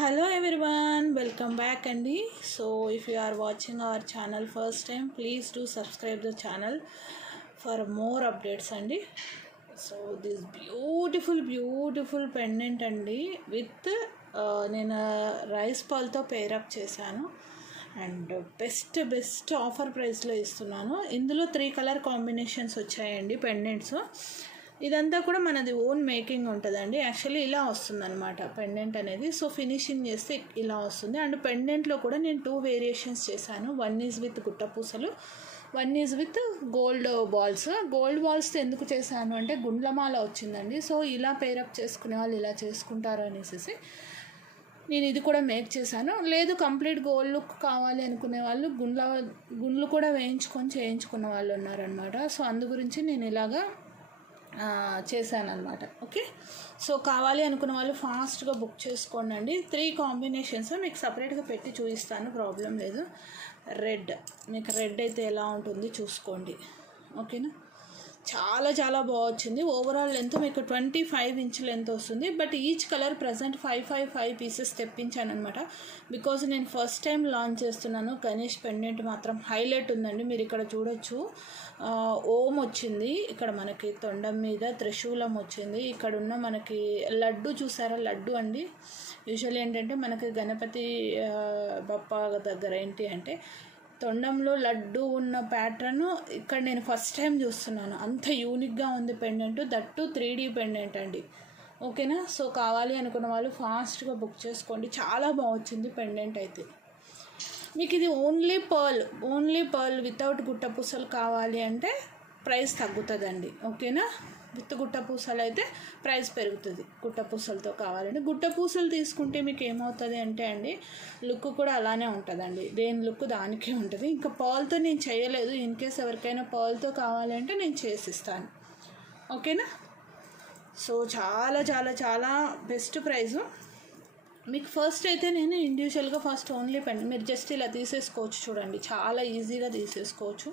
Hello everyone, welcome back Andy. So if you are watching our channel first time, please do subscribe the channel for more updates Andy. So this beautiful pendant Andy with నేను rice పాల్తో pair up చేశాను and best offer ప్రైస్లో ఇస్తున్నాను. ఇందులో 3 colour combinations వచ్చాయండి pendants. ఇదంతా కూడా మనది own making ఉంటుందండి. యాక్చువల్లీ ఇలా వస్తుందన్నమాట పెండెంట్ అనేది. సో ఫినిషింగ్ చేస్తే ఇలా వస్తుంది. అండ్ పెండెంట్లో కూడా నేను 2 వేరియేషన్స్ చేశాను. 1 ఈజ్ విత్ గుట్టపూసలు, 1 is with gold balls. Gold బాల్స్తో ఎందుకు చేశాను అంటే గుండ్లమాల వచ్చిందండి. సో ఇలా పేరప్ చేసుకునే వాళ్ళు ఇలా చేసుకుంటారు అనేసి నేను ఇది కూడా మేక్ చేశాను. లేదు కంప్లీట్ గోల్డ్ లుక్ కావాలి అనుకునే వాళ్ళు గుండ్లు కూడా చేయించుకున్న వాళ్ళు ఉన్నారనమాట. సో అందు గురించి నేను ఇలాగా చేశాను అనమాట. ఓకే, సో కావాలి అనుకున్న వాళ్ళు ఫాస్ట్గా బుక్ చేసుకోండి. 3 కాంబినేషన్స్ మీకు సపరేట్గా పెట్టి చూపిస్తాను, ప్రాబ్లం లేదు. మీకు రెడ్ అయితే ఎలా ఉంటుంది చూసుకోండి. ఓకేనా, చాలా బాగా వచ్చింది. ఓవరాల్ లెంత్ మీకు 25 ఇంచ్ లెంత్ వస్తుంది. But each colour present 5 pieces తెప్పించాను అనమాట. బికాజ్ నేను ఫస్ట్ టైం లాంచ్ చేస్తున్నాను. గణేష్ పెండెంట్ మాత్రం హైలైట్ ఉందండి. మీరు ఇక్కడ చూడొచ్చు, ఓం వచ్చింది, ఇక్కడ మనకి తొండం మీద త్రిశూలం వచ్చింది. ఇక్కడ ఉన్న మనకి లడ్డు చూసారా, లడ్డు అండి. యూజువల్లీ ఏంటంటే మనకి గణపతి బప్ప దగ్గర ఏంటి అంటే తొండంలో లడ్డు ఉన్న ప్యాటర్న్ ఇక్కడ నేను ఫస్ట్ టైం చూస్తున్నాను. అంత యూనిక్గా ఉంది పెండెంట్, దట్టు 3D పెండెంట్ అండి. ఓకేనా, సో కావాలి అనుకున్న వాళ్ళు ఫాస్ట్గా బుక్ చేసుకోండి. చాలా బాగొచ్చింది పెండెంట్ అయితే. మీకు ఇది ఓన్లీ పర్ల్ వితౌట్ గుట్టపూసలు కావాలి అంటే ప్రైస్ తగ్గుతుందండి. ఓకేనా, విత్ గుట్టపూసలు అయితే ప్రైస్ పెరుగుతుంది. గుట్టపూసలతో కావాలంటే గుట్టపూసలు తీసుకుంటే మీకు ఏమవుతుంది అంటే అండి లుక్ కూడా అలానే ఉంటుందండి. దేని లుక్ దానికే ఉంటుంది. ఇంకా పర్ల్తో నేను చేయలేదు. ఇన్ కేస్ ఎవరికైనా పర్ల్తో కావాలంటే నేను చేసిస్తాను. ఓకేనా, సో చాలా బెస్ట్ ప్రైజు. మీకు ఫస్ట్ అయితే నేను ఇండివిజువల్గా ఫస్ట్ ఓన్లీ మీరు జస్ట్ ఇలా తీసేసుకోవచ్చు. చూడండి, చాలా ఈజీగా తీసేసుకోవచ్చు.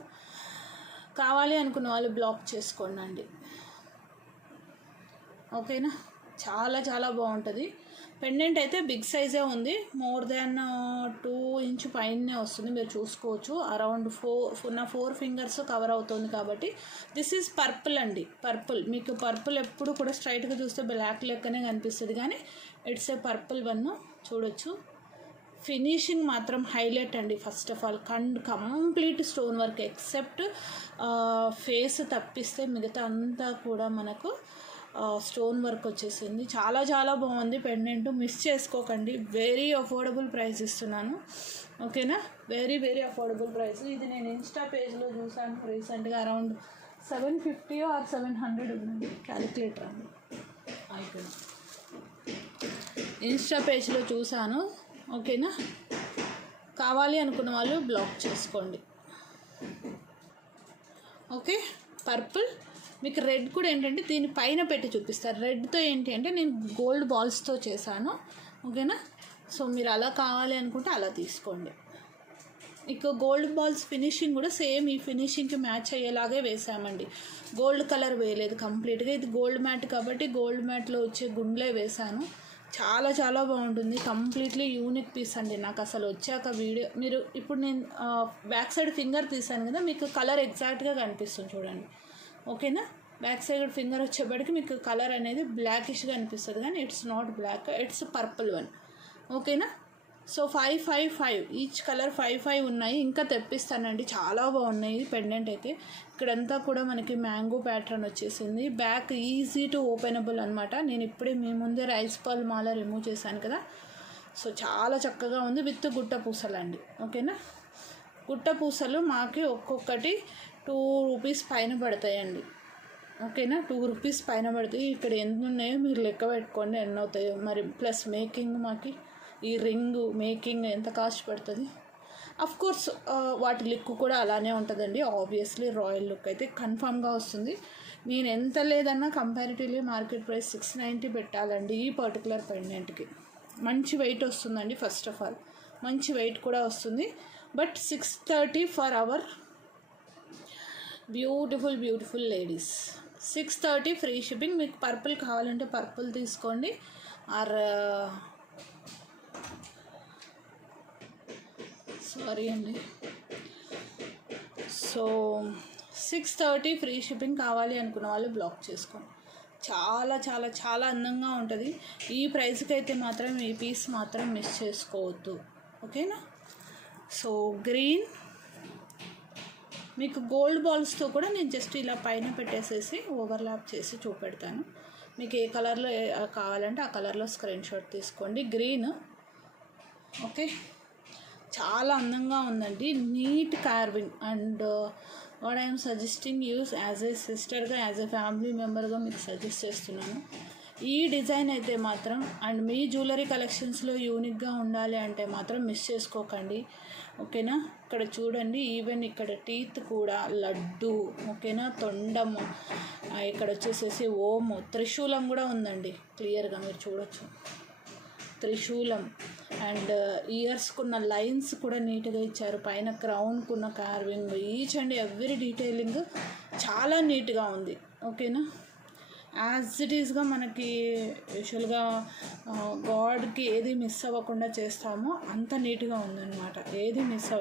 కావాలి అనుకున్న వాళ్ళు బ్లాక్ చేసుకోండి. ఓకేనా, చాలా బాగుంటుంది. పెండెంట్ అయితే బిగ్ సైజే ఉంది. మోర్ దాన్ 2 ఇంచ్ పైనే వస్తుంది. మీరు చూసుకోవచ్చు. అరౌండ్ 4 ఫింగర్స్ కవర్ అవుతుంది. కాబట్టి దిస్ ఈజ్ పర్పుల్ అండి. మీకు పర్పుల్ ఎప్పుడు కూడా స్ట్రైట్గా చూస్తే బ్లాక్ లెక్కనే కనిపిస్తుంది, కానీ ఇట్స్ ఏ పర్పుల్ వన్. చూడొచ్చు, ఫినిషింగ్ మాత్రం హైలైట్ అండి. First of all complete stone work except face తప్పిస్తే మిగతా అంతా కూడా మనకు స్టోన్ వర్క్ వచ్చేసింది. చాలా బాగుంది పెండెంట్. మిస్ చేసుకోకండి. వెరీ అఫోర్డబుల్ ప్రైస్ ఇస్తున్నాను. ఓకేనా, వెరీ అఫోర్డబుల్ ప్రైస్. ఇది నేను ఇన్స్టా పేజ్లో చూసాను రీసెంట్గా. అరౌండ్ 750 or 700 ఉందండి. క్యాలిక్యులేటర్ అండి అయిపోయింది. ఇన్స్టా పేజ్లో చూసాను. ఓకేనా, కావాలి అనుకున్న వాళ్ళు బ్లాక్ చేసుకోండి. Okay, purple. మీకు రెడ్ కూడా ఏంటంటే దీనిపైన పెట్టి చూపిస్తారు. రెడ్తో ఏంటి అంటే నేను గోల్డ్ బాల్స్తో చేశాను. ఓకేనా, సో మీరు అలా కావాలి అనుకుంటే అలా తీసుకోండి. ఇక గోల్డ్ బాల్స్ ఫినిషింగ్ కూడా సేమ్ ఈ ఫినిషింగ్కి మ్యాచ్ అయ్యేలాగే వేసామండి. గోల్డ్ కలర్ వేయలేదు కంప్లీట్గా. ఇది గోల్డ్ మ్యాట్ కాబట్టి గోల్డ్ మ్యాట్లో వచ్చే గుండ్లే వేశాను. చాలా బాగుంటుంది. కంప్లీట్లీ యూనిక్ పీస్ అండి. నాకు అసలు వచ్చాక వీడియో మీరు ఇప్పుడు నేను బ్యాక్ సైడ్ ఫింగర్ తీసాను కదా, మీకు కలర్ ఎగ్జాక్ట్గా కనిపిస్తుంది చూడండి. ఓకేనా, బ్యాక్ సైడ్ ఫింగర్ వచ్చేప్పటికి మీకు కలర్ అనేది బ్లాకిష్గా అనిపిస్తుంది, కానీ it's not black, it's purple one. ఓకేనా, సో 5 ఈచ్ కలర్ 5 ఉన్నాయి. ఇంకా తెప్పిస్తానండి. చాలా బాగున్నాయి పెండెంట్ అయితే. ఇక్కడంతా కూడా మనకి మ్యాంగో ప్యాటర్న్ వచ్చేసింది. బ్యాక్ ఈజీ టు ఓపెనబుల్ అనమాట. నేను ఇప్పుడే మీ ముందే రైస్ పర్ల్ మాల రిమూవ్ చేశాను కదా. సో చాలా చక్కగా ఉంది. విత్ గుట్ట పూసలు అండి. ఓకేనా, గుట్ట పూసలు మాకి ఒక్కొక్కటి 2 రూపీస్ పైన పడతాయండి. ఓకేనా, 2 రూపీస్ పైన పడతాయి. ఇక్కడ ఎన్ని ఉన్నాయో మీరు లెక్క పెట్టుకోండి ఎన్ని అవుతాయో. మరి ప్లస్ మేకింగ్ మాకి ఈ రింగ్ మేకింగ్ ఎంత కాస్ట్ పడుతుంది. అఫ్కోర్స్ వాటి లుక్ కూడా అలానే ఉంటుందండి. ఆబ్వియస్లీ రాయల్ లుక్ అయితే కన్ఫామ్గా వస్తుంది. నేను ఎంత లేదన్నా కంపారిటివ్లీ మార్కెట్ ప్రైస్ 690 పెట్టాలండి ఈ పర్టికులర్ పెండెంట్కి. మంచి వెయిట్ వస్తుందండి. ఫస్ట్ ఆఫ్ ఆల్ మంచి వెయిట్ కూడా వస్తుంది. But 630 for our beautiful ladies. 630 free shipping. మీకు పర్పుల్ కావాలంటే పర్పుల్ తీసుకోండి. ఆర్ సారీ అండి. సో 630 ఫ్రీ షిప్పింగ్ కావాలి అనుకున్న వాళ్ళు బ్లాక్ చేసుకోండి. చాలా చాలా చాలా అందంగా ఉంటుంది. ఈ ప్రైస్కి అయితే మాత్రం ఈ పీస్ మాత్రం మిస్ చేసుకోవద్దు, ఓకేనా. సో గ్రీన్ మీకు గోల్డ్ బాల్స్తో కూడా నేను జస్ట్ ఇలా పైన పెట్టేసేసి ఓవర్లాప్ చేసి చూపెడతాను. మీకు ఏ కలర్లో కావాలంటే ఆ కలర్లో స్క్రీన్ షాట్ తీసుకోండి. గ్రీన్, ఓకే, చాలా అందంగా ఉందండి. Neat carving and what I'm suggesting use as a సిస్టర్గా, యాజ్ ఏ ఫ్యామిలీ మెంబర్గా మీకు సజెస్ట్ చేస్తున్నాను. ఈ డిజైన్ అయితే మాత్రం అండ్ మీ జ్యువెలరీ కలెక్షన్స్లో యూనిక్గా ఉండాలి అంటే మాత్రం మిస్ చేసుకోకండి, ఓకేనా. ఇక్కడ చూడండి, ఈవెన్ ఇక్కడ టీత్ కూడా లడ్డు, ఓకేనా, తొండము, ఇక్కడ వచ్చేసేసి ఓము, త్రిశూలం కూడా ఉందండి. క్లియర్గా మీరు చూడొచ్చు త్రిశూలం. అండ్ ఇయర్స్కున్న లైన్స్ కూడా నీట్గా ఇచ్చారు. పైన క్రౌన్కున్న carving, each and every detailing చాలా నీట్గా ఉంది, ఓకేనా. యాజ్ ఇట్ ఈస్గా మనకి యూజువల్గా గాడ్కి ఏది మిస్ అవ్వకుండా చేస్తామో అంత నీట్గా ఉందన్నమాట. ఏది మిస్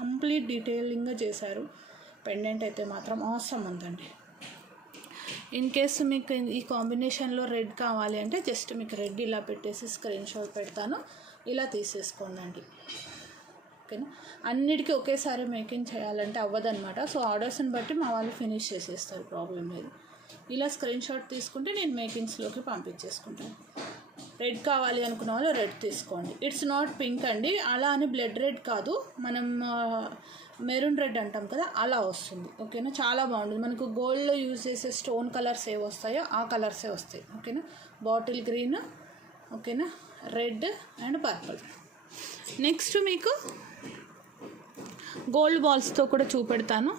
కంప్లీట్ డీటెయిలింగ్గా చేశారు. పెండెంట్ అయితే మాత్రం ఆసమ్ ఉందండి. ఇన్ కేస్ మీకు ఈ కాంబినేషన్లో రెడ్ కావాలి అంటే జస్ట్ మీకు రెడ్ ఇలా పెట్టేసి స్క్రీన్ షాట్ పెడతాను, ఇలా తీసేసుకోండి, ఓకేనా. అన్నిటికీ ఒకేసారి మేకింగ్ చేయాలంటే అవ్వదన్నమాట. సో ఆర్డర్స్ని బట్టి మా వాళ్ళు ఫినిష్ చేసేస్తారు, ప్రాబ్లం లేదు. ఇలా స్క్రీన్ షాట్ తీసుకుంటే నేను మేకింగ్స్లోకి పంపించేసుకుంటాను. రెడ్ కావాలి అనుకున్న వాళ్ళు రెడ్ తీసుకోండి. ఇట్స్ నాట్ పింక్ అండి, అలా అని బ్లడ్ రెడ్ కాదు, మనం మెరూన్ రెడ్ అంటాం కదా, అలా వస్తుంది, ఓకేనా. చాలా బాగుంటుంది. మనకు గోల్డ్లో యూజ్ చేసే స్టోన్ కలర్స్ ఏ వస్తాయో ఆ కలర్సే వస్తాయి, ఓకేనా. బాటిల్ గ్రీన్, ఓకేనా, రెడ్ అండ్ పర్పుల్. నెక్స్ట్ మీకు గోల్డ్ బాల్స్తో కూడా చూపెడతాను.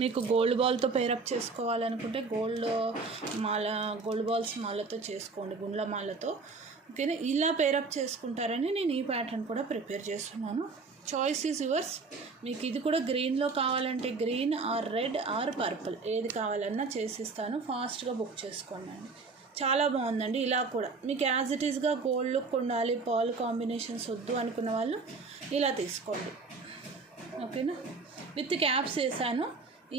మీకు గోల్డ్ బాల్తో పేరప్ చేసుకోవాలనుకుంటే గోల్డ్ బాల్స్ మాలతో చేసుకోండి, గుండ్ల మాలతో, ఓకేనా. ఇలా పేరప్ చేసుకుంటారని నేను ఈ ప్యాటర్న్ కూడా ప్రిపేర్ చేస్తున్నాను. Choice is yours. మీకు ఇది కూడా గ్రీన్లో కావాలంటే green are red or purple ఏది కావాలన్నా చేసిస్తాను. ఫాస్ట్గా బుక్ చేసుకోండి అండి. చాలా బాగుందండి. ఇలా కూడా మీకు యాజ్ ఇట్ ఈస్గా గోల్డ్ లుక్ ఉండాలి, పర్ల్ కాంబినేషన్స్ వద్దు అనుకున్న వాళ్ళు ఇలా తీసుకోండి, ఓకేనా. విత్ క్యాప్స్ వేసాను.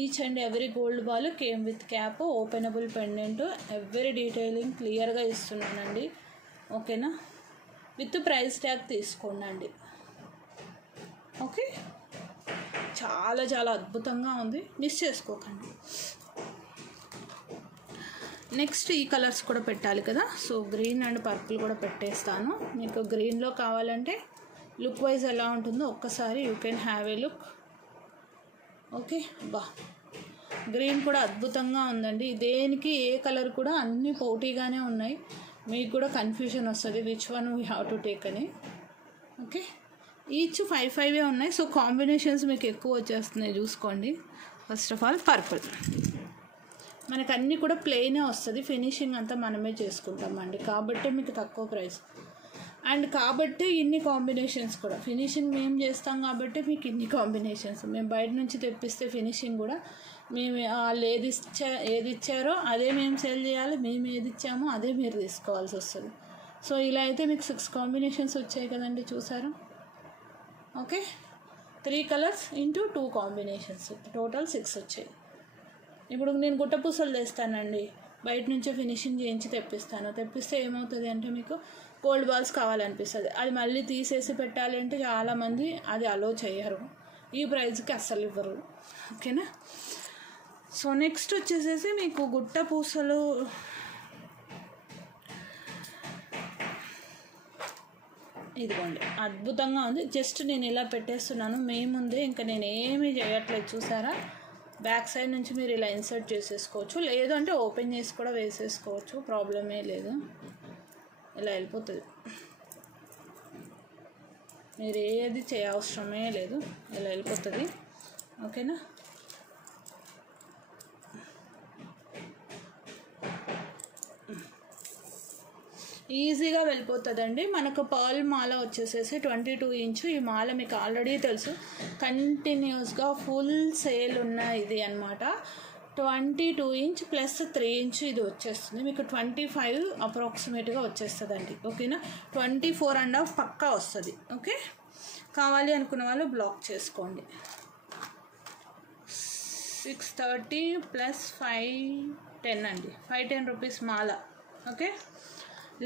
Each and every gold ball came with cap, openable pendant, every detailing క్లియర్గా ఇస్తున్నానండి, ఓకేనా. విత్ ప్రైస్ ట్యాగ్ తీసుకోండి, ఓకే. చాలా చాలా అద్భుతంగా ఉంది, మిస్ చేసుకోకండి. నెక్స్ట్ ఈ కలర్స్ కూడా పెట్టాలి కదా, సో గ్రీన్ అండ్ పర్పుల్ కూడా పెట్టేస్తాను. మీకు గ్రీన్లో కావాలంటే లుక్ వైజ్ ఎలా ఉంటుందో ఒక్కసారి you can have a look, okay. Green కూడా అద్భుతంగా ఉందండి. దేనికి ఏ కలర్ కూడా అన్నీ పోటీగానే ఉన్నాయి. మీకు కూడా కన్ఫ్యూజన్ వస్తుంది which one we have to take అని, ఓకే. ఈచ్ 5 ఉన్నాయి. సో కాంబినేషన్స్ మీకు ఎక్కువ వచ్చేస్తున్నాయి చూసుకోండి. ఫస్ట్ ఆఫ్ ఆల్ పర్పుల్ మనకు అన్నీ కూడా ప్లెయినే వస్తుంది. ఫినిషింగ్ అంతా మనమే చేసుకుంటామండి, కాబట్టి మీకు తక్కువ ప్రైస్. అండ్ కాబట్టి ఇన్ని కాంబినేషన్స్ కూడా ఫినిషింగ్ మేము చేస్తాం కాబట్టి మీకు ఇన్ని కాంబినేషన్స్. మేము బయట నుంచి తెప్పిస్తే ఫినిషింగ్ కూడా మేము వాళ్ళు ఏది ఇచ్చారో అదే మేము సేల్ చేయాలి, మేము ఏది ఇచ్చామో అదే మీరు తీసుకోవాల్సి వస్తుంది. సో ఇలా అయితే మీకు 6 కాంబినేషన్స్ వచ్చాయి కదండి, చూసారు, okay. 3 colours into 2 combinations, total 6 వచ్చాయి. ఇప్పుడు నేను గుట్టపూసలు తెస్తానండి, బయట నుంచే ఫినిషింగ్ చేయించి తెప్పిస్తే ఏమవుతుంది అంటే మీకు గోల్డ్ బాల్స్ కావాలనిపిస్తుంది. అది మళ్ళీ తీసేసి పెట్టాలి అంటే చాలామంది అది అలో చేయరు, ఈ ప్రైస్కి అస్సలు ఇవ్వరు, ఓకేనా. సో నెక్స్ట్ వచ్చేసేసి మీకు గుట్ట పూసలు ఇదిగోండి, అద్భుతంగా ఉంది. జస్ట్ నేను ఇలా పెట్టేస్తున్నాను మీ ముందే, ఇంకా నేను ఏమీ చేయట్లేదు, చూసారా. బ్యాక్ సైడ్ నుంచి మీరు ఇలా ఇన్సర్ట్ చేసేసుకోవచ్చు, లేదు అంటే ఓపెన్ చేసి కూడా వేసేసుకోవచ్చు, ప్రాబ్లమే లేదు. ఇలా వెళ్ళిపోతుంది, మీరు ఏది చేయవసరమే లేదు, ఇలా వెళ్ళిపోతుంది, ఓకేనా. ఈజీగా వెళ్ళిపోతుందండి. మనకు పర్ల్ మాల వచ్చేసేసి 22 ఇంచు. ఈ మాల మీకు ఆల్రెడీ తెలుసు, కంటిన్యూస్గా ఫుల్ సేల్ ఉన్న ఇది అనమాట. 22 ఇంచ్ ప్లస్ 3 ఇంచ్ ఇది వచ్చేస్తుంది మీకు 25 అప్రాక్సిమేట్గా వచ్చేస్తుందండి, ఓకేనా. 24.5 పక్కా వస్తుంది, ఓకే. కావాలి అనుకున్న వాళ్ళు బ్లాక్ చేసుకోండి. 630 + 510 అండి, 510 రూపీస్ మాల. ఓకే,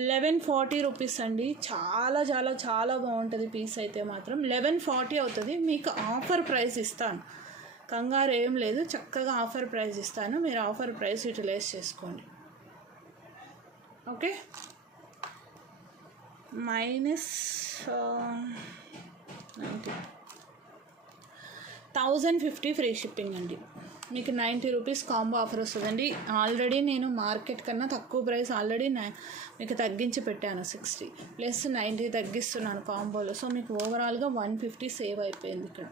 1140 రూపీస్ అండి. చాలా చాలా చాలా బాగుంటుంది పీస్ అయితే మాత్రం. 1140 అవుతుంది. మీకు ఆఫర్ ప్రైస్ ఇస్తాను, కంగారు ఏం లేదు, చక్కగా ఆఫర్ ప్రైస్ ఇస్తాను. మీరు ఆఫర్ ప్రైస్ యూటిలైజ్ చేసుకోండి. ఓకే, -1050 ఫ్రీ షిప్పింగ్ అండి. మీకు 90 రూపీస్ కాంబో ఆఫర్ వస్తుందండి. ఆల్రెడీ నేను మార్కెట్ కన్నా తక్కువ ప్రైస్ ఆల్రెడీ మీకు తగ్గించి పెట్టాను. 60 + 90 తగ్గిస్తున్నాను కాంబోలో. సో మీకు ఓవరాల్గా 150 సేవ్ అయిపోయింది ఇక్కడ.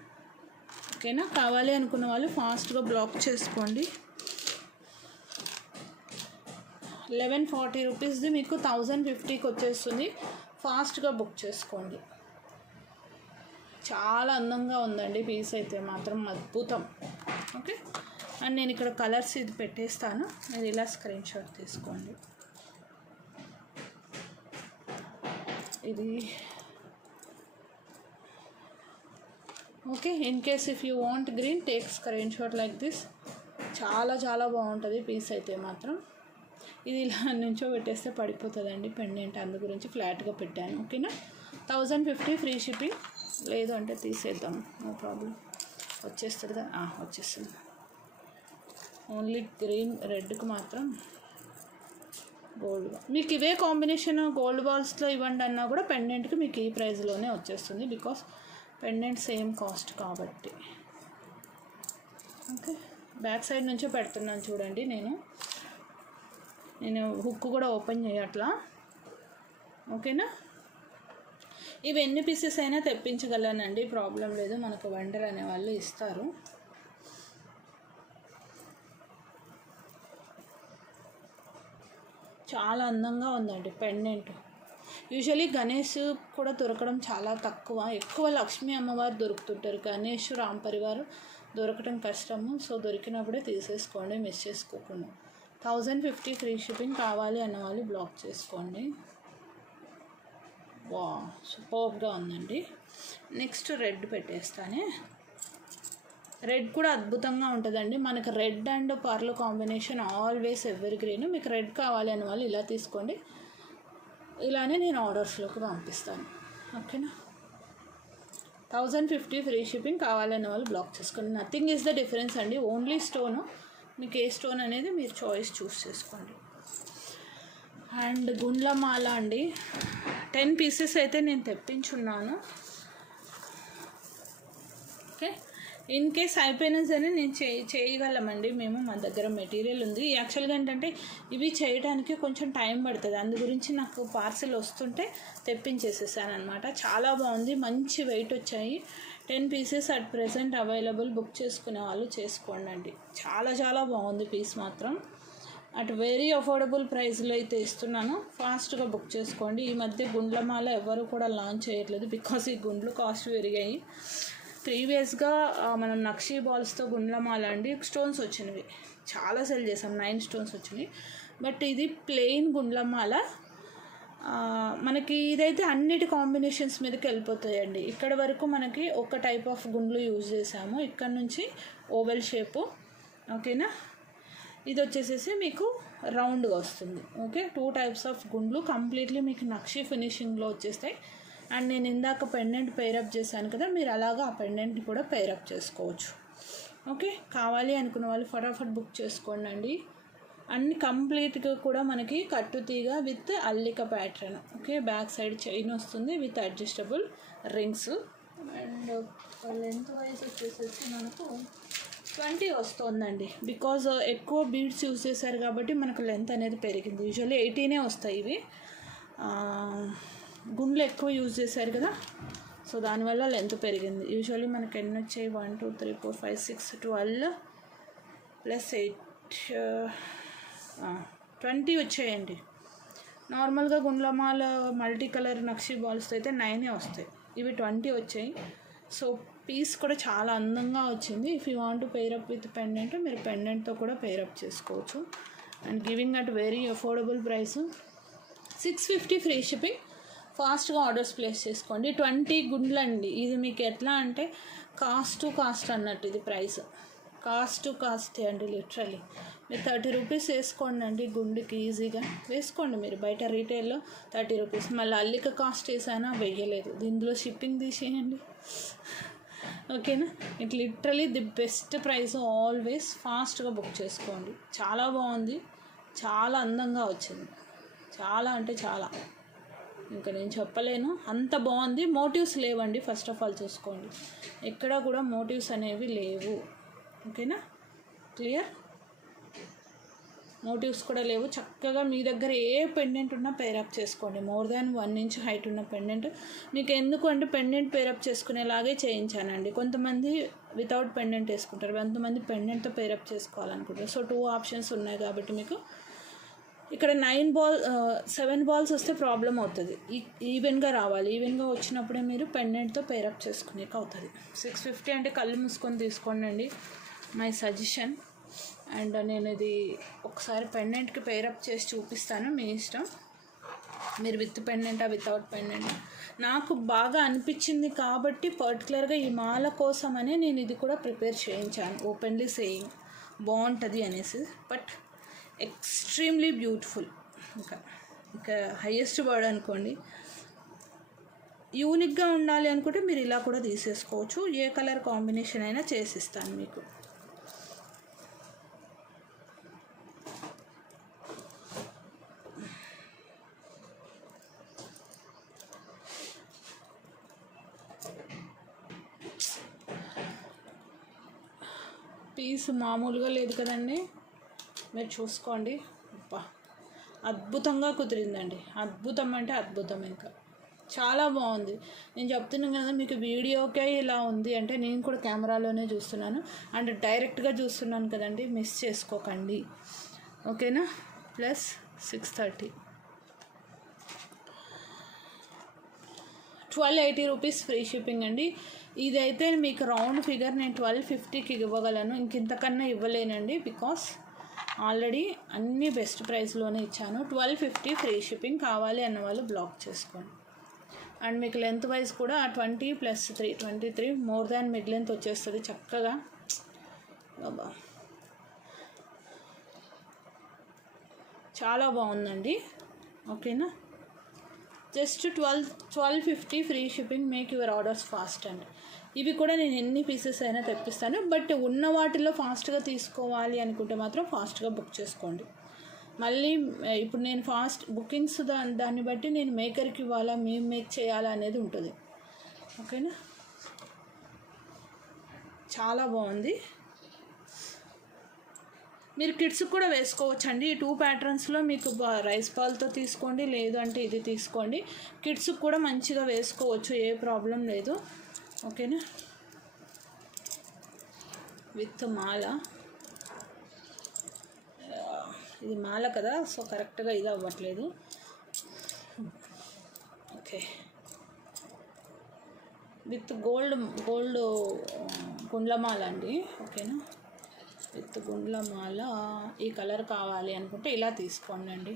ఓకేనా, కావాలి అనుకున్న వాళ్ళు ఫాస్ట్గా బ్లాక్ చేసుకోండి. 1140 రూపీస్ది మీకు 1050కి వచ్చేస్తుంది. ఫాస్ట్గా బుక్ చేసుకోండి. చాలా అందంగా ఉందండి పీస్ అయితే మాత్రం, అద్భుతం. ఓకే, అండ్ నేను ఇక్కడ కలర్స్ ఇది పెట్టేస్తాను, మీరు ఇలా స్క్రీన్ షాట్ తీసుకోండి. ఇది okay, in case if you want green take screen shot like this. చాలా చాలా బాగుంటుంది పీస్ అయితే మాత్రం. ఇది ఇలా నుంచో పెట్టేస్తే పడిపోతుందండి పెండెంట్, అందు గురించి ఫ్లాట్గా పెట్టాను. ఓకేనా, 1050 ఫ్రీ షిప్పింగ్. లేదు అంటే తీసేద్దాం, నో ప్రాబ్లం. వచ్చేస్తుంది కదా, వచ్చేస్తుంది. ఓన్లీ గ్రీన్ రెడ్కి మాత్రం గోల్డ్. మీకు ఇవే కాంబినేషన్ గోల్డ్ బాల్స్లో ఇవ్వండి అన్నా కూడా పెండెంట్కి మీకు ఈ ప్రైస్లోనే వచ్చేస్తుంది, బికాస్ పెండెంట్ సేమ్ కాస్ట్ కాబట్టి. ఓకే, బ్యాక్ సైడ్ నుంచే పెడుతున్నాను చూడండి. నేను హుక్ కూడా ఓపెన్ చేయట్లా. ఓకేనా, ఇవి ఎన్ని పీసెస్ అయినా తెప్పించగలనండి, ప్రాబ్లం లేదు. మనకు వెండర్ అనే వాళ్ళు ఇస్తారు. చాలా అందంగా ఉందండి పెండెంట్. యూజువలీ గణేష్ కూడా దొరకడం చాలా తక్కువ, ఎక్కువ లక్ష్మీ అమ్మవారు దొరుకుతుంటారు. గణేష్ రామ్ పరివార్ దొరకడం కష్టము. సో దొరికినప్పుడే తీసేసుకోండి, మిస్ చేసుకోకుండా. 1050 ఫ్రీ షిప్పింగ్. కావాలి అన్న వాళ్ళు బ్లాక్ చేసుకోండి. వా, సూపర్గా ఉందండి. Next red పెట్టేస్తానే. రెడ్ కూడా అద్భుతంగా ఉంటుందండి. మనకు red and pearl combination always ever green. మీకు రెడ్ కావాలి అన్న వాళ్ళు ఇలా తీసుకోండి, ఇలానే నేను ఆర్డర్స్లోకి పంపిస్తాను. ఓకేనా, 1050 ఫ్రీ షిప్పింగ్. కావాలన్న వాళ్ళు బ్లాక్ చేసుకోండి. నథింగ్ ఈజ్ ద డిఫరెన్స్ అండి, ఓన్లీ స్టోను. మీకు ఏ స్టోన్ అనేది మీరు చాయిస్ చూస్ చేసుకోండి. అండ్ గుండ్లమాల అండి, 10 పీసెస్ అయితే నేను తెప్పించున్నాను. ఓకే, ఇన్ కేస్ అయిపోయినా సరే నేను చేయగలమండి మేము, మా దగ్గర మెటీరియల్ ఉంది. యాక్చువల్గా ఏంటంటే ఇవి చేయడానికి కొంచెం టైం పడుతుంది, అందు గురించి నాకు పార్సిల్ వస్తుంటే తెప్పించేసేసాను అనమాట. చాలా బాగుంది, మంచి వెయిట్ వచ్చాయి. 10 pieces at present available. Book చేసుకునే వాళ్ళు చేసుకోండి అండి. చాలా చాలా బాగుంది పీస్ మాత్రం. అట్ వెరీ అఫోర్డబుల్ ప్రైస్లో అయితే ఇస్తున్నాను, ఫాస్ట్గా బుక్ చేసుకోండి. ఈ మధ్య గుండ్లమాల ఎవరు కూడా లాంచ్ చేయట్లేదు, బికాస్ ఈ గుండ్లు కాస్ట్ పెరిగాయి. ప్రీవియస్గా మనం నక్షీ బాల్స్తో గుండ్లమాల అండి, స్టోన్స్ వచ్చినవి చాలా సెల్ చేసాం, 9 స్టోన్స్ వచ్చినాయి. బట్ ఇది ప్లెయిన్ గుండ్లమాల. మనకి ఇదైతే అన్నిటి కాంబినేషన్స్ మీదకి వెళ్ళిపోతాయండి. ఇక్కడ వరకు మనకి ఒక టైప్ ఆఫ్ గుండ్లు యూజ్ చేసాము, ఇక్కడ నుంచి ఓవెల్ షేపు. ఓకేనా, ఇది వచ్చేసేసి మీకు రౌండ్గా వస్తుంది. ఓకే, 2 టైప్స్ ఆఫ్ గుండ్లు కంప్లీట్లీ మీకు నక్షి ఫినిషింగ్లో వచ్చేస్తాయి. అండ్ నేను ఇందాక పెండెంట్ పేరప్ చేశాను కదా, మీరు అలాగా ఆ పెండెంట్ని కూడా పేరప్ చేసుకోవచ్చు. ఓకే, కావాలి అనుకున్న వాళ్ళు ఫటాఫట్ బుక్ చేసుకోండి అండి. అన్ని కంప్లీట్గా కూడా మనకి కట్టుతీగ విత్ అల్లిక pattern. Okay, back side chain వస్తుంది with adjustable rings. And length wise వచ్చేసేసి మనకు 20 వస్తుందండి, బికాజ్ ఎక్కువ బీడ్స్ యూజ్ చేశారు కాబట్టి మనకు లెంత్ అనేది పెరిగింది. యూజువల్లీ 18 వస్తాయి ఇవి, గుండ్లు ఎక్కువ యూజ్ చేశారు కదా, సో దానివల్ల లెంత్ పెరిగింది. యూజువల్లీ మనకి ఎన్ని వచ్చాయి, 1 2 3 4 5 6 12 + 8 20 వచ్చాయండి. నార్మల్గా గుండ్లమాల మల్టీ కలర్ నక్షి బాల్స్ అయితే 9 వస్తాయి, ఇవి 20 వచ్చాయి. సో పీస్ కూడా చాలా అందంగా వచ్చింది. If you want to pair up with pendant, మీరు పెండెంట్తో కూడా పేరప్ చేసుకోవచ్చు. And giving at very affordable price, 650 free shipping. ఫాస్ట్గా ఆర్డర్స్ ప్లేస్ చేసుకోండి. 20 గుండ్లు అండి. ఇది మీకు ఎట్లా అంటే కాస్ట్ టు కాస్ట్ అన్నట్టు, ఇది ప్రైస్ కాస్ట్ టు కాస్ట్ అండి. లిటరలీ మీరు 30 రూపీస్ వేసుకోండి అండి గుండుకి, ఈజీగా వేసుకోండి. మీరు బయట రీటైల్లో 30 రూపీస్, మళ్ళీ అల్లిక కాస్ట్ వేసైనా వెయ్యలేదు. దీనిలో షిప్పింగ్ తీసేయండి, ఓకేనా. It literally the best price. Always ఫాస్ట్గా బుక్ చేసుకోండి. చాలా బాగుంది, చాలా అందంగా వచ్చింది, చాలా అంటే చాలా, ఇంకా నేను చెప్పలేను, అంత బాగుంది. మోటివ్స్ లేవండి, ఫస్ట్ ఆఫ్ ఆల్ చూసుకోండి, ఎక్కడ కూడా మోటివ్స్ అనేవి లేవు, ఓకేనా. క్లియర్, మోటివ్స్ కూడా లేవు. చక్కగా మీ దగ్గర ఏ పెండెంట్ ఉన్నా పేరప్ చేసుకోండి. మోర్ దాన్ 1 ఇంచ్ హైట్ ఉన్న పెండెంట్ మీకు ఎందుకు అంటే పెండెంట్ పేరప్ చేసుకునేలాగే చేయించానండి. కొంతమంది వితౌట్ పెండెంట్ వేసుకుంటారు, కొంతమంది పెండెంట్తో పేరప్ చేసుకోవాలనుకుంటారు. సో 2 ఆప్షన్స్ ఉన్నాయి కాబట్టి మీకు ఇక్కడ 7 బాల్స్ వస్తే ప్రాబ్లం అవుతుంది. ఈవెన్గా రావాలి, ఈవెన్గా వచ్చినప్పుడే మీరు పెండెంట్తో పేరప్ చేసుకునేకి అవుతుంది. 650 అంటే కళ్ళు మూసుకొని తీసుకోండి అండి, మై సజెషన్. అండ్ నేను ఇది ఒకసారి పెండెంట్కి పేరప్ చేసి చూపిస్తాను, మీ ఇష్టం, మీరు విత్ పెండెంటా వితౌట్ పెండెంట్. నాకు బాగా అనిపించింది కాబట్టి పర్టికులర్గా ఈ మాల కోసమనే నేను ఇది కూడా ప్రిపేర్ చేయించాను, ఓపెన్లీ సేయింగ్ బాగుంటుంది అనేసి. బట్ ఎక్స్ట్రీమ్లీ బ్యూటిఫుల్, ఇంకా హైయెస్ట్ వర్డ్ అనుకోండి. యూనిక్గా ఉండాలి అనుకుంటే మీరు ఇలా కూడా తీసేసుకోవచ్చు, ఏ కలర్ కాంబినేషన్ అయినా చేసిస్తాను మీకు. పీస్ మామూలుగా లేదు కదండి, మీరు చూసుకోండి. అద్భుతంగా కుదిరిందండి, అద్భుతం అంటే అద్భుతం, ఇంకా చాలా బాగుంది. నేను చెప్తున్నాను కదా మీకు వీడియోకే ఇలా ఉంది అంటే నేను కూడా కెమెరాలోనే చూస్తున్నాను అండ్ డైరెక్ట్గా చూస్తున్నాను కదండి, మిస్ చేసుకోకండి, ఓకేనా. ప్లస్ 630, 1280 రూపీస్ ఫ్రీ షిప్పింగ్ అండి. ఇదైతే మీకు రౌండ్ ఫిగర్ నేను 1250కి ఇవ్వగలను, ఇంకింతకన్నా ఇవ్వలేనండి. బికాస్ ఆల్రెడీ అన్నీ బెస్ట్ ప్రైస్లోనే ఇచ్చాను. 1250 ఫ్రీ షిప్పింగ్, కావాలి అన్న వాళ్ళు బ్లాక్ చేసుకోండి. అండ్ మీకు లెంత్ వైజ్ కూడా 20 + 3 23 మోర్ దాన్ మిడ్ లెంత్ వచ్చేస్తుంది చక్కగా. బాబా చాలా బాగుందండి, ఓకేనా. Just 1250 free shipping, make your orders fast అండి. ఇవి కూడా నేను ఎన్ని పీసెస్ అయినా తెప్పిస్తాను, బట్ ఉన్న వాటిల్లో ఫాస్ట్గా తీసుకోవాలి అనుకుంటే మాత్రం ఫాస్ట్గా బుక్ చేసుకోండి. మళ్ళీ ఇప్పుడు నేను ఫాస్ట్ బుకింగ్స్ దాన్ని బట్టి నేను మేకర్కి ఇవ్వాలా, మేము మేక్ చేయాలా అనేది ఉంటుంది, ఓకేనా. చాలా బాగుంది. మీరు కిడ్స్కి కూడా వేసుకోవచ్చు అండి. ఈ 2 ప్యాటర్న్స్లో మీకు రైస్ బాల్తో తీసుకోండి, లేదు అంటే ఇది తీసుకోండి. కిడ్స్కి కూడా మంచిగా వేసుకోవచ్చు, ఏ ప్రాబ్లం లేదు, ఓకేనా. విత్ మాల, ఇది మాల కదా, సో కరెక్ట్గా ఇది అవ్వట్లేదు, ఓకే. విత్ గోల్డ్ గుండ్లమాల అండి, ఓకేనా. విత్ గుండ్లమాల ఈ కలర్ కావాలి అనుకుంటే ఇలా తీసుకోండి అండి.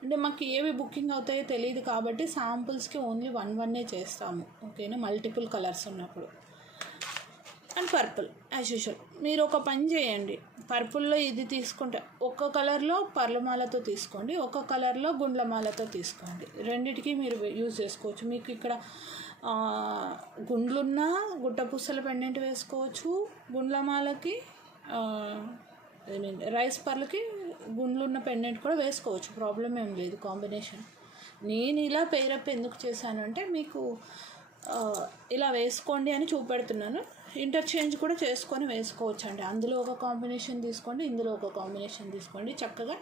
అంటే మాకు ఏవి బుకింగ్ అవుతాయో తెలియదు కాబట్టి శాంపుల్స్కి ఓన్లీ 1 చేస్తాము, ఓకేనా, మల్టిపుల్ కలర్స్ ఉన్నప్పుడు. And purple as usual. మీరు ఒక పని చేయండి, పర్పుల్లో ఇది తీసుకుంటే ఒక కలర్లో పర్లమాలతో తీసుకోండి, ఒక కలర్లో గుండ్లమాలతో తీసుకోండి. రెండిటికి మీరు యూజ్ చేసుకోవచ్చు. మీకు ఇక్కడ గుండ్లున్న గుట్టపూసల పెండెంట్ వేసుకోవచ్చు, గుండ్లమాలకి రైస్ పర్లకి గుండ్లున్న పెండెంట్ కూడా వేసుకోవచ్చు, ప్రాబ్లం ఏం లేదు కాంబినేషన్. నేను ఇలా పేరప్ ఎందుకు చేశాను అంటే మీకు ఇలా వేసుకోండి అని చూపెడుతున్నాను. ఇంటర్చేంజ్ కూడా చేసుకొని వేసుకోవచ్చు అండి. అందులో ఒక కాంబినేషన్ తీసుకోండి, ఇందులో ఒక కాంబినేషన్ తీసుకోండి. చక్కగా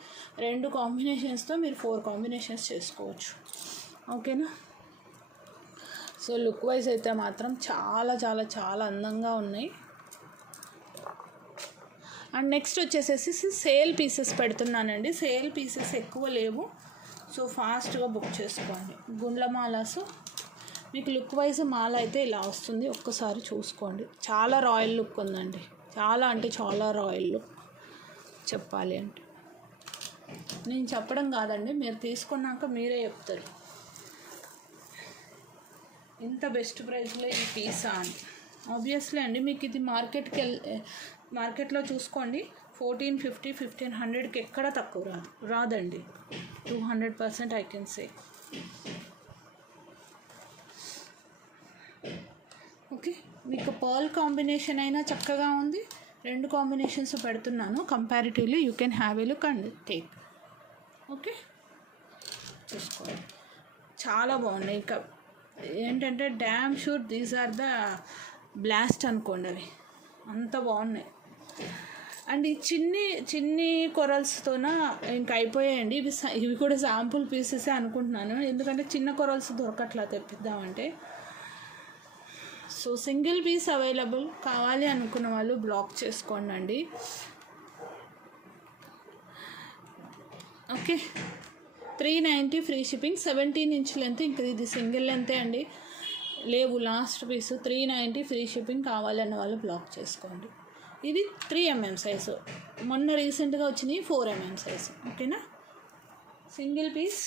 2 కాంబినేషన్స్తో మీరు 4 కాంబినేషన్స్ చేసుకోవచ్చు, ఓకేనా. సో లుక్ వైజ్ అయితే మాత్రం చాలా చాలా చాలా అందంగా ఉన్నాయి. అండ్ నెక్స్ట్ వచ్చేసేసి సేల్ పీసెస్ పెడుతున్నానండి. సేల్ పీసెస్ ఎక్కువ లేవు, సో ఫాస్ట్గా బుక్ చేసుకోండి. గుండ్లమాలాస్ మీకు లుక్ వైజ్ మాల అయితే ఇలా వస్తుంది, ఒక్కసారి చూసుకోండి. చాలా రాయల్ లుక్ ఉందండి, చాలా అంటే చాలా రాయల్ లుక్ చెప్పాలి అంటే. నేను చెప్పడం కాదండి, మీరు తీసుకున్నాక మీరే చెప్తారు ఇంత బెస్ట్ ప్రైస్లో ఈ పీసా అని. ఆబ్వియస్లీ అండి, మీకు ఇది మార్కెట్లో చూసుకోండి 1450 1500కి ఎక్కడ తక్కువ రాదండి. 200% ఐ కెన్ సే. ఓకే, మీకు పర్ల్ కాంబినేషన్ అయినా చక్కగా ఉంది. 2 కాంబినేషన్స్ పెడుతున్నాను comparatively. You can have a look and take. Okay, చూసుకోండి, చాలా బాగున్నాయి. ఇంకా ఏంటంటే damn sure these are the blast అనుకోండి, అవి అంత బాగున్నాయి. అండ్ ఈ చిన్ని కొరల్స్తోన ఇంకా అయిపోయాయండి. ఇవి కూడా శాంపుల్ పీసెసే అనుకుంటున్నాను, ఎందుకంటే చిన్న కొరల్స్ దొరకట్లా తెప్పిద్దామంటే. సో సింగిల్ పీస్ అవైలబుల్, కావాలి అనుకున్న వాళ్ళు బ్లాక్ చేసుకోండి అండి. Okay, 390 free shipping. 17 inch length, ఇంకా ఇది సింగిల్ లెంతే అండి, లేవు లాస్ట్ పీస్. 390 ఫ్రీ షిప్పింగ్, కావాలన్న వాళ్ళు బ్లాక్ చేసుకోండి. ఇది 3mm సైజు, మొన్న రీసెంట్గా వచ్చినాయి 4mm సైజు. ఓకేనా, సింగిల్ పీస్.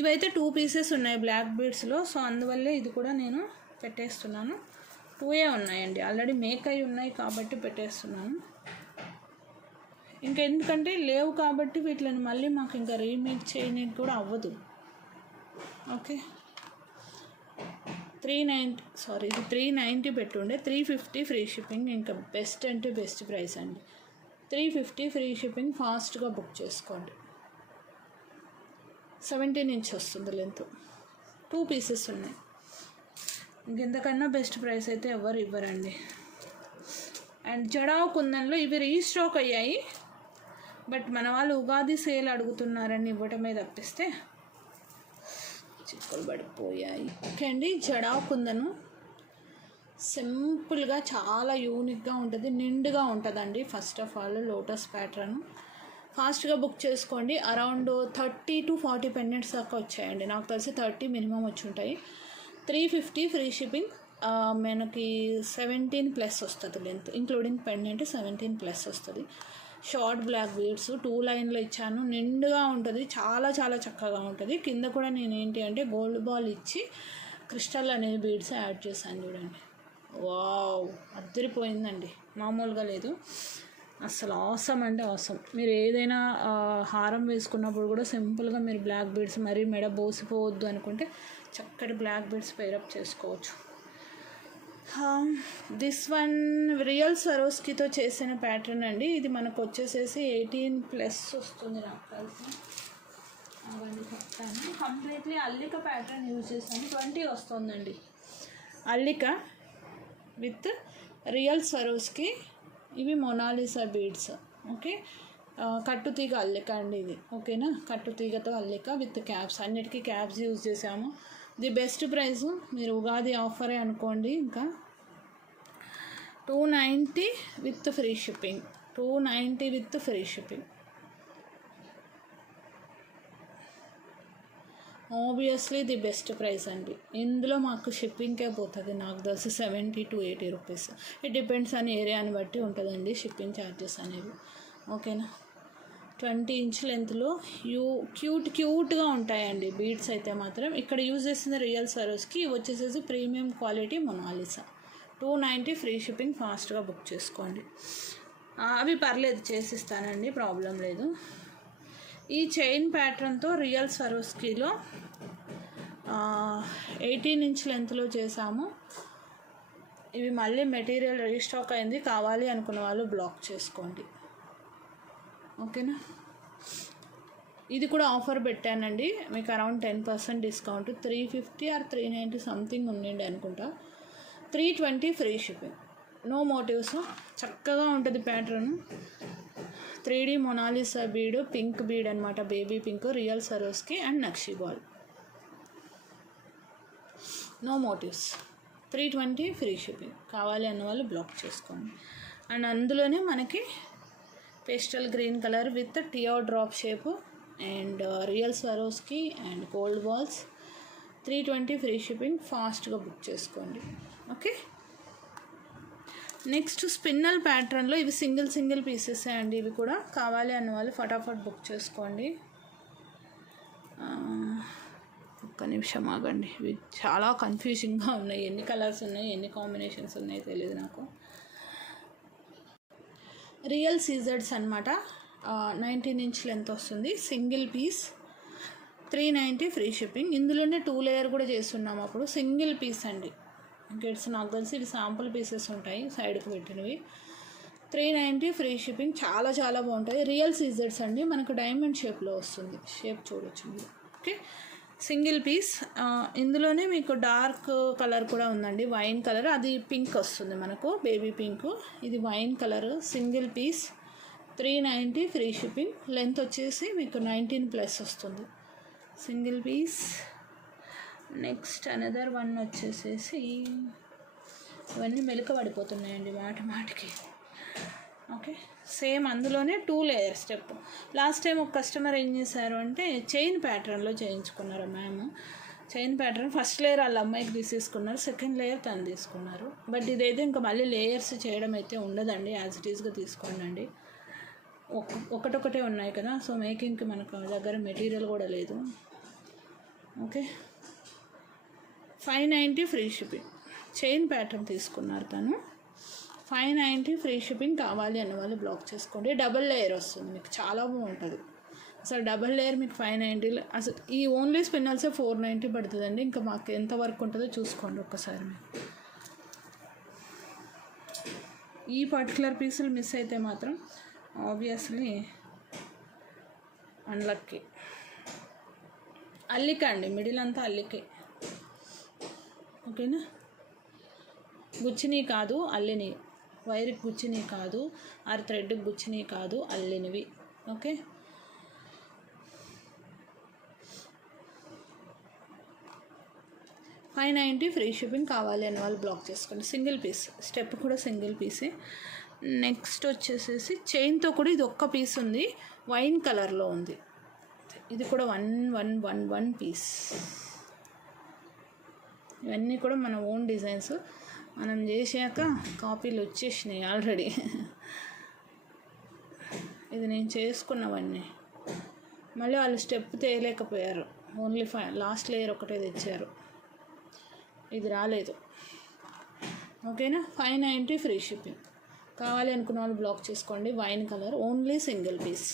ఇవైతే 2 పీసెస్ ఉన్నాయి బ్లాక్ బీడ్స్లో, సో అందువల్లే ఇది కూడా నేను పెట్టేస్తున్నాను. 2 ఉన్నాయండి, ఆల్రెడీ మేక్ అయి ఉన్నాయి కాబట్టి పెట్టేస్తున్నాను. ఇంకెందుకంటే లేవు కాబట్టి వీటిని మళ్ళీ మాకు ఇంకా రీమేక్ చేయడానికి కూడా అవ్వదు. Okay, 390 పెట్టుండే 350 free shipping. ఇంకా బెస్ట్ అంటే బెస్ట్ ప్రైస్ అండి, 350 ఫ్రీ షిప్పింగ్. ఫాస్ట్గా బుక్ చేసుకోండి. 17 ఇంచ్ వస్తుంది లెంత్, 2 పీసెస్ ఉన్నాయి. ఇంకెంతకన్నా బెస్ట్ ప్రైస్ అయితే ఎవరు ఇవ్వరండి. అండ్ జడావ్ కుందన్లో ఇవి రీస్టాక్ అయ్యాయి, బట్ మన వాళ్ళు ఉగాది సేల్ అడుగుతున్నారని ఇవ్వటమే తప్పిస్తే చిక్కులు పడిపోయాయి. ఓకే అండి, జడావ్ కుందను సింపుల్గా చాలా యూనిక్గా ఉంటుంది, నిండుగా ఉంటుందండి. First of all lotus pattern. ఫాస్ట్గా బుక్ చేసుకోండి. అరౌండ్ 30 to 40 పెండెంట్స్ దాకా వచ్చాయండి, నాకు తెలిసి 30 మినిమం వచ్చి ఉంటాయి. 350 ఫ్రీ షిప్పింగ్. మనకి 17+ వస్తుంది లెంత్, ఇంక్లూడింగ్ పెండెంట్ 17+ వస్తుంది. షార్ట్ బ్లాక్ బీడ్స్ 2 లైన్లో ఇచ్చాను, నిండుగా ఉంటుంది, చాలా చాలా చక్కగా ఉంటుంది. కింద కూడా నేను ఏంటి అంటే గోల్డ్ బాల్ ఇచ్చి క్రిస్టల్ అనే బీడ్స్ యాడ్ చేశాను. చూడండి, వావ్, అద్దరిపోయిందండి, మామూలుగా లేదు అసలు. ఆసమ్ అంటే ఆసమ్. మీరు ఏదైనా హారం వేసుకున్నప్పుడు కూడా సింపుల్గా మీరు బ్లాక్ బీడ్స్, మరీ మెడ బోసిపోవద్దు అనుకుంటే చక్కటి బ్లాక్ బీడ్స్ పేరప్ చేసుకోవచ్చు. దిస్ వన్ రియల్ స్వరోస్కీతో చేసిన ప్యాటర్న్ అండి. ఇది మనకు వచ్చేసేసి 18+ వస్తుంది నాకు కలిసి. అవన్నీ చెప్తాను. కంప్లీట్లీ అల్లిక ప్యాటర్న్ యూజ్ చేస్తాను. 20 వస్తుందండి అల్లిక విత్ రియల్ స్వరోస్కి. ఇవి మొనాలిసా బీడ్స్. ఓకే, కట్టుతీగ అల్లిక అండి ఇది. ఓకేనా, కట్టుతీగతో అల్లిక విత్ క్యాప్స్, అన్నిటికీ క్యాప్స్ యూజ్ చేసాము. ది బెస్ట్ ప్రైస్, మీరు ఉగాది ఆఫరే అనుకోండి. ఇంకా 290 with free shipping. 290 with free shipping. Obviously the best price అండి. ఇందులో మాకు షిప్పింగ్కే పోతుంది నాకు తెలిసి 70 to 80 rupees. It depends on ఏరియాని బట్టి ఉంటుందండి షిప్పింగ్ ఛార్జెస్ అనేవి. ఓకేనా, 20 ఇంచ్ లెంత్లో క్యూట్గా ఉంటాయండి బీడ్స్ అయితే మాత్రం. ఇక్కడ యూజ్ చేసిన రియల్ స్వరోస్కి వచ్చేసేసి premium quality Mona Lisa. 290 free shipping. ఫాస్ట్గా బుక్ చేసుకోండి. అవి పర్లేదు, చేసిస్తానండి, ప్రాబ్లం లేదు. ఈ చైన్ ప్యాటర్న్తో రియల్ స్వరోస్కీలో 18 ఇంచ్ లెంత్లో చేసాము. ఇవి మళ్ళీ మెటీరియల్ రీస్టాక్ అయింది, కావాలి అనుకున్న వాళ్ళు బ్లాక్ చేసుకోండి. ఓకేనా, ఇది కూడా ఆఫర్ పెట్టానండి మీకు, అరౌండ్ 10% డిస్కౌంట్. 350 or 390 సంథింగ్ ఉండండి అనుకుంటా. 320 ఫ్రీ షిప్పింగ్. నో మోటివ్స్, చక్కగా ఉంటుంది pattern. 3D Mona Lisa bead, pink bead అనమాట, baby pink, real Swarovski and నక్షి ball. No motifs. 320 free shipping. కావాలి అన్న వాళ్ళు బ్లాక్ చేసుకోండి. అండ్ అందులోనే మనకి pastel green colour with teardrop shape and real Swarovski and gold balls. 320 free shipping. ఫాస్ట్గా book చేసుకోండి. ఓకే, నెక్స్ట్ స్పిన్నల్ ప్యాటర్న్లో ఇవి సింగిల్ పీసెస్ అండి. ఇవి కూడా కావాలి అన్న వాళ్ళు ఫటాఫట్ బుక్ చేసుకోండి. ఒక్క నిమిషం ఆగండి. ఇవి చాలా కన్ఫ్యూజింగ్గా ఉన్నాయి. ఎన్ని కలర్స్ ఉన్నాయి, ఎన్ని కాంబినేషన్స్ ఉన్నాయి తెలియదు నాకు. రియల్ సీజర్స్ అనమాట. 19 ఇంచ్ లెంత్ వస్తుంది. Single piece 390 free shipping. ఇందులోనే 2 లేయర్ కూడా చేస్తున్నాము. అప్పుడు సింగిల్ పీస్ అండి. గెట్స్ నాకు తెలిసి ఇవి శాంపుల్ పీసెస్ ఉంటాయి సైడ్కి పెట్టినవి. 390 ఫ్రీ షిప్పింగ్. చాలా చాలా బాగుంటాయి. రియల్ సీజర్స్ అండి. మనకు డైమండ్ షేప్లో వస్తుంది. షేప్ చూడొచ్చు మీరు. Okay, single piece. ఇందులోనే మీకు డార్క్ కలర్ కూడా ఉందండి, వైన్ కలర్. అది పింక్ వస్తుంది మనకు, బేబీ పింక్. ఇది wine colour. Single piece 390 free shipping. Length వచ్చేసి మీకు 19+ వస్తుంది. Single piece. Next another one వచ్చేసేసి ఇవన్నీ మెలక పడిపోతున్నాయండి మాటికి. ఓకే, సేమ్ అందులోనే 2 లేయర్ స్టెప్. లాస్ట్ టైం ఒక కస్టమర్ ఏం చేశారు అంటే చైన్ ప్యాటర్న్లో చేయించుకున్నారు ma'am. Chain pattern first layer వాళ్ళ అమ్మాయికి తీసేసుకున్నారు, సెకండ్ లేయర్ తను తీసుకున్నారు. బట్ ఇదైతే ఇంకా మళ్ళీ లేయర్స్ చేయడం అయితే ఉండదండి, యాజ్ ఇట్ ఈస్గా తీసుకోండి. ఒకటొకటే ఉన్నాయి కదా, సో మేకింగ్కి మనకు దగ్గర మెటీరియల్ కూడా లేదు. Okay, 590 free shipping. Chain pattern తీసుకున్నారు తను. 590 ఫ్రీ షిప్పింగ్. కావాలి అన్న వాళ్ళు బ్లాక్ చేసుకోండి. డబల్ లేయర్ వస్తుంది మీకు, చాలా బాగుంటుంది అసలు. డబల్ లేయర్ మీకు 590. అసలు ఈ ఓన్లీ స్పిన్నల్సే 490 పడుతుందండి. ఇంకా మాకు ఎంత వర్క్ ఉంటుందో చూసుకోండి ఒక్కసారి మీరు. ఈ పర్టికులర్ పీసులు మిస్ అయితే మాత్రం ఆబ్వియస్లీ అన్లక్కీ. అల్లిక అండి, మిడిల్ అంతా అల్లికే. ఓకేనా, గుచ్చిని కాదు అల్లిని. వైర్కి గుచ్చిని కాదు, ఆర్ థ్రెడ్కి గుచ్చిని కాదు, అల్లినవి. Okay, $590 free shipping. కావాలి అని వాళ్ళు బ్లాక్ చేసుకోండి. సింగిల్ పీస్, స్టెప్ కూడా సింగిల్ పీసే. నెక్స్ట్ వచ్చేసేసి చైన్తో కూడా ఇది ఒక్క పీస్ ఉంది, వైన్ కలర్లో ఉంది. ఇది కూడా 1 పీస్. ఇవన్నీ కూడా మన ఓన్ డిజైన్స్. మనం చేసాక కాపీలు వచ్చేసినాయి ఆల్రెడీ. ఇది నేను చేసుకున్నవన్నీ. మళ్ళీ వాళ్ళు స్టెప్ తేయలేకపోయారు, ఓన్లీ లాస్ట్ లేయర్ ఒకటే తెచ్చారు, ఇది రాలేదు. ఓకేనా, 590 ఫ్రీ షిప్పింగ్. కావాలి అనుకున్న వాళ్ళు బ్లాక్ చేసుకోండి. Wine colour, only single piece.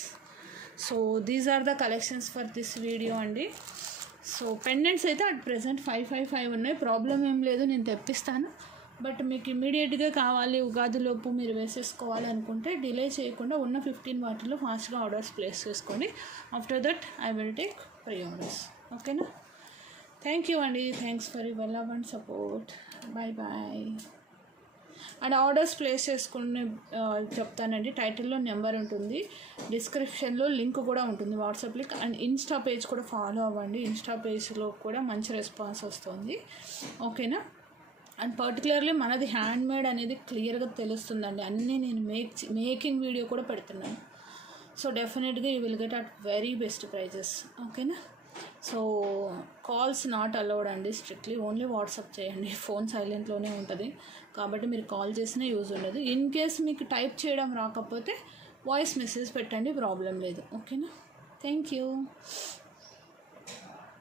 So these are the collections for this video అండి. సో పెండెంట్స్ అయితే అట్ ప్రెజెంట్ 555 ఉన్నాయి. ప్రాబ్లం ఏం లేదు, నేను తెప్పిస్తాను. బట్ మీకు ఇమీడియట్గా కావాలి, ఉగాదిలోపు మీరు వేసేసుకోవాలి అనుకుంటే డిలే చేయకుండా ఉన్న 15 వాటిలో ఫాస్ట్గా ఆర్డర్స్ ప్లేస్ చేసుకోండి. After that I will take pre orders. ఓకేనా, థ్యాంక్ యూ అండి. Thanks for your love and support. Bye. And orders place చేసుకుని చెప్తానండి. టైటిల్లో నెంబర్ ఉంటుంది, డిస్క్రిప్షన్లో లింక్ కూడా ఉంటుంది, WhatsApp link. And insta page కూడా ఫాలో అవ్వండి. ఇన్స్టా పేజ్లో కూడా మంచి రెస్పాన్స్ వస్తుంది. ఓకేనా, అండ్ పర్టికులర్లీ మనది హ్యాండ్ మేడ్ అనేది క్లియర్గా తెలుస్తుందండి. అన్నీ నేను మేకింగ్ వీడియో కూడా పెడుతున్నాను. సో డెఫినెట్గా you will get at very best prices. ఓకేనా, సో కాల్స్ నాట్ అలౌడ్ అండి, స్ట్రిక్ట్లీ ఓన్లీ వాట్సాప్ చేయండి. ఫోన్ సైలెంట్లోనే ఉంటుంది కాబట్టి మీరు కాల్ చేసినా యూజ్ ఉండదు. ఇన్ కేస్ మీకు టైప్ చేయడం రాకపోతే వాయిస్ మెసేజ్ పెట్టండి, ప్రాబ్లం లేదు. ఓకేనా, థ్యాంక్ యూ.